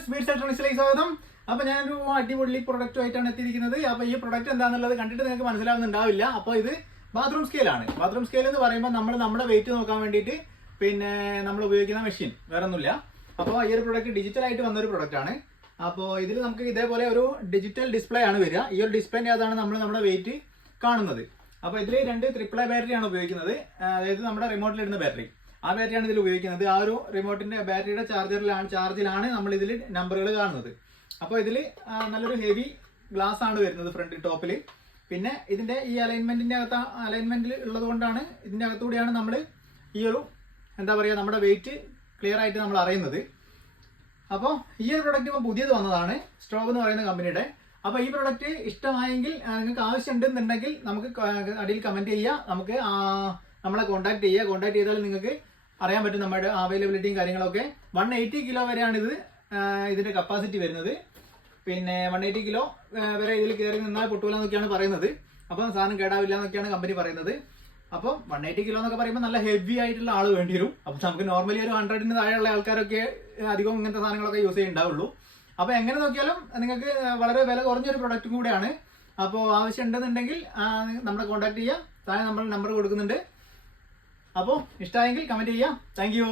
Viewers, beats ഇലക്ട്രോണിക്സിലേക്ക് സ്വാഗതം. അപ്പോൾ ഞാനൊരു അടിപൊളി പ്രൊഡക്റ്റുമായിട്ടാണ് എത്തിയിരിക്കുന്നത്. അപ്പോൾ ഈ പ്രൊഡക്റ്റ് എന്താണെന്നുള്ളത് കണ്ടിട്ട് നിങ്ങൾക്ക് മനസ്സിലാവുന്നുണ്ടാവില്ല. അപ്പോൾ ഇത് ബാത്റൂം സ്കെയിലാണ്. ബാത്റൂം സ്കെയിൽ എന്ന് പറയുമ്പോൾ നമ്മൾ നമ്മുടെ വെയിറ്റ് നോക്കാൻ വേണ്ടിയിട്ട് പിന്നെ നമ്മൾ ഉപയോഗിക്കുന്ന മെഷീൻ വേറെ ഒന്നുമില്ല. അപ്പോൾ ഈ ഒരു പ്രൊഡക്റ്റ് ഡിജിറ്റലായിട്ട് വന്നൊരു പ്രൊഡക്റ്റാണ്. അപ്പോൾ ഇതിൽ നമുക്ക് ഇതേപോലെ ഒരു ഡിജിറ്റൽ ഡിസ്പ്ലേ ആണ് വരിക. ഈ ഒരു ഡിസ്പ്ലേൻ്റെ അകത്താണ് നമ്മൾ നമ്മുടെ വെയിറ്റ് കാണുന്നത്. അപ്പോൾ ഇതിൽ 2 AAA ബാറ്ററിയാണ് ഉപയോഗിക്കുന്നത്. അതായത് നമ്മുടെ റിമോട്ടിലിടുന്ന ബാറ്ററി, ആ ബാറ്ററിയാണ് ഇതിൽ ഉപയോഗിക്കുന്നത്. ആ ഒരു റിമോട്ടിന്റെ ബാറ്ററിയുടെ ചാർജിലാണ് നമ്മൾ ഇതിൽ നമ്പറുകൾ കാണുന്നത്. അപ്പോൾ ഇതിൽ നല്ലൊരു ഹെവി ഗ്ലാസ് ആണ് വരുന്നത് ഫ്രണ്ട് ടോപ്പിൽ. പിന്നെ ഇതിന്റെ ഈ അലൈൻമെന്റിൽ ഉള്ളത് കൊണ്ടാണ് ഇതിന്റെ അകത്തുകൂടിയാണ് നമ്മൾ ഈ ഒരു എന്താ പറയുക നമ്മുടെ വെയിറ്റ് ക്ലിയർ ആയിട്ട് നമ്മൾ അറിയുന്നത്. അപ്പോൾ ഈ ഒരു പ്രൊഡക്റ്റ് ഇപ്പോൾ പുതിയത് വന്നതാണ്, സ്ട്രോബ് എന്ന് പറയുന്ന കമ്പനിയുടെ. അപ്പോൾ ഈ പ്രൊഡക്റ്റ് ഇഷ്ടമായെങ്കിൽ നിങ്ങൾക്ക് ആവശ്യമുണ്ടെന്നുണ്ടെങ്കിൽ നമുക്ക് അടിയിൽ കമന്റ് ചെയ്യുക, നമുക്ക് നമ്മളെ കോൺടാക്ട് ചെയ്യുക. കോൺടാക്ട് ചെയ്താൽ നിങ്ങൾക്ക് അറിയാൻ പറ്റും നമ്മുടെ അവൈലബിലിറ്റിയും കാര്യങ്ങളൊക്കെ. 180 കിലോ വരെയാണ് ഇതിന്റെ കപ്പാസിറ്റി വരുന്നത്. പിന്നെ 180 കിലോ വരെ ഇതിൽ കയറി നിന്നാൽ പൊട്ടൂല എന്നൊക്കെയാണ് പറയുന്നത്. അപ്പം സാധനം കേടാവില്ല എന്നൊക്കെയാണ് കമ്പനി പറയുന്നത്. അപ്പം 180 കിലോ എന്നൊക്കെ പറയുമ്പോൾ നല്ല ഹെവി ആയിട്ടുള്ള ആൾ വേണ്ടി വരും. അപ്പം നമുക്ക് നോർമലി ഒരു 100ന് താഴെയുള്ള ആൾക്കാരൊക്കെ അധികം ഇങ്ങനത്തെ സാധനങ്ങളൊക്കെ യൂസ് ചെയ്യുന്നുണ്ടാവുള്ളൂ. അപ്പോൾ എങ്ങനെ നോക്കിയാലും നിങ്ങൾക്ക് വളരെ വില കുറഞ്ഞൊരു പ്രൊഡക്റ്റും കൂടെയാണ്. അപ്പോൾ ആവശ്യം ഉണ്ടെന്നുണ്ടെങ്കിൽ നമ്മളെ കോൺടാക്ട് ചെയ്യുക. താഴെ നമ്മൾ നമ്പർ കൊടുക്കുന്നുണ്ട്. അപ്പോൾ ഇഷ്ടമായെങ്കിൽ കമന്റ് ചെയ്യുക. Thank you.